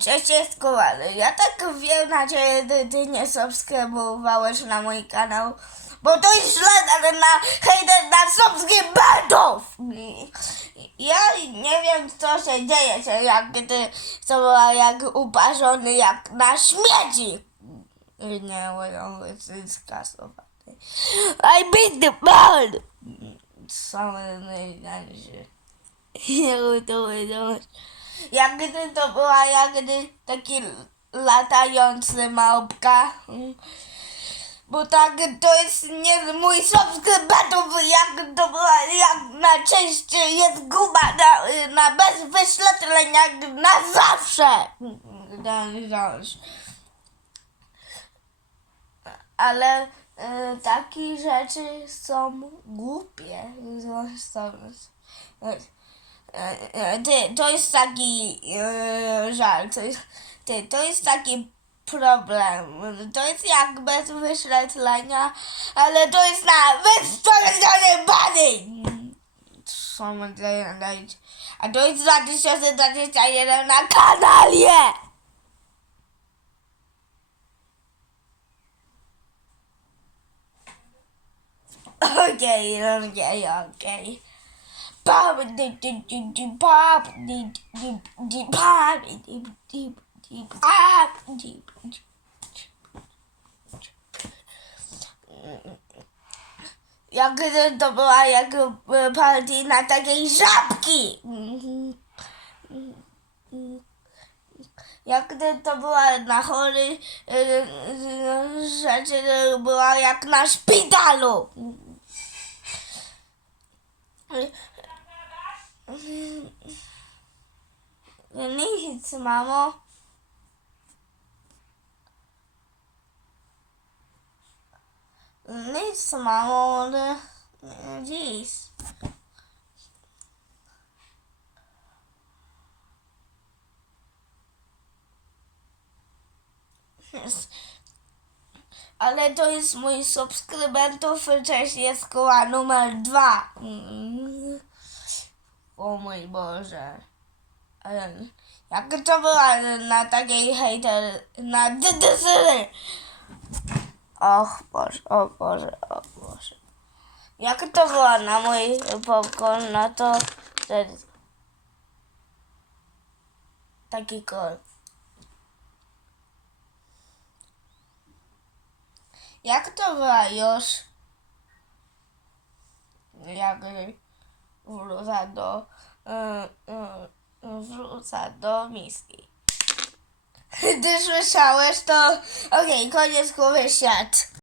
Cześć, jest Kowal. Ja tak wiem ciebie, ty, nie subskrybowałeś na mój kanał, bo to jest źle na hejter na subskrybentów. Ja nie wiem, co się dzieje, się, jak ty co była jak uparzony, jak na śmieci. Nie, moją jest skasowany. I beat the ball! Same najgorsze. Nie wiem, to powiedziałeś. Jak gdy to była, jak gdy taki latający małpka. Bo tak to jest nie mój subskrybentów, jak to była, jak na części jest guba na, na bez wyświetleń, jak na zawsze. Tak, zawsze. Ale y, takie rzeczy są głupie. Y, ty, to jest taki y, żal. To jest, ty, to jest taki problem. To jest jak bez wyświetlenia, ale to jest na wyświetlenie bany. Co ma dać? A to jest 2021 na kanale. Okej, okej, okej. Pop, di, pop, pop, pop. Jak to była jak party na takiej żabki. Jak to była na chory y, y, rzeczy, to była jak na szpitalu. Nic, mamo. Nic, mamo, ale dziś. Ale to jest mój subskrybentów, cześć, jest koła numer dwa. Mm. O mój Boże. Jak to była na takiej hejter, na dydysyry. Och Boże, o Boże, o Boże. Jak to była na mój popcorn, no to wtedy taki kol. Jak to była już? Jak wrócę do y, y, wrócę do miski. Ty słyszałeś to? Okej, koniec głowy świat.